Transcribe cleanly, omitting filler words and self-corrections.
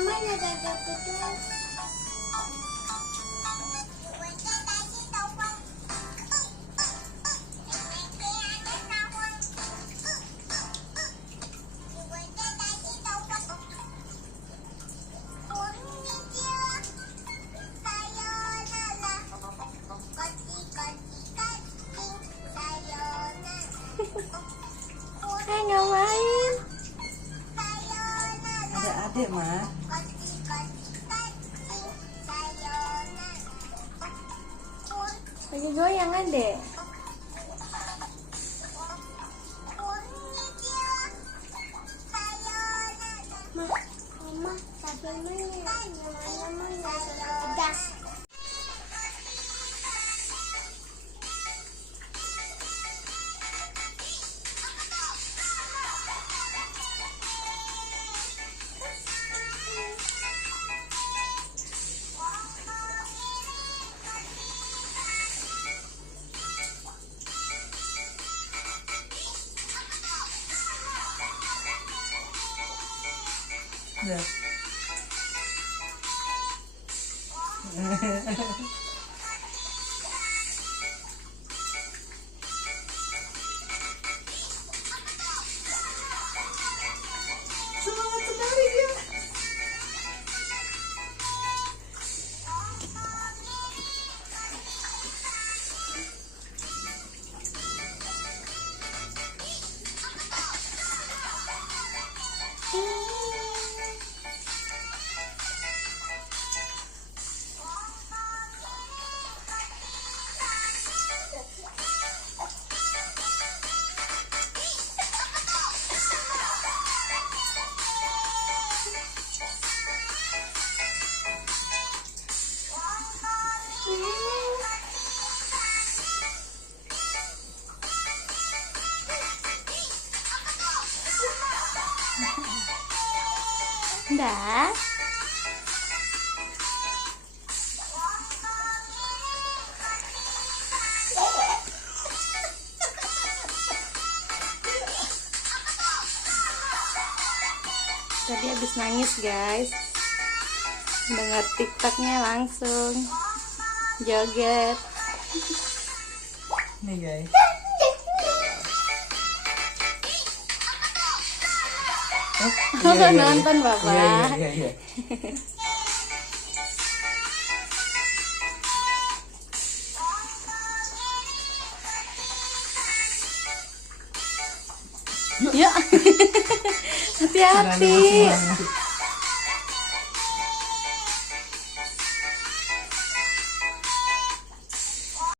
Mana gajah gede? Hai, nggak main. Ada adik mah. Lagi goyang adek. Mama, sampai mana? Gas. Ya. Semangat sekali dia. Dah. Tadi habis nangis guys, dengar TikToknya langsung joget. Nih guys. Nonton bapak. Iya. Ya, hati-hati.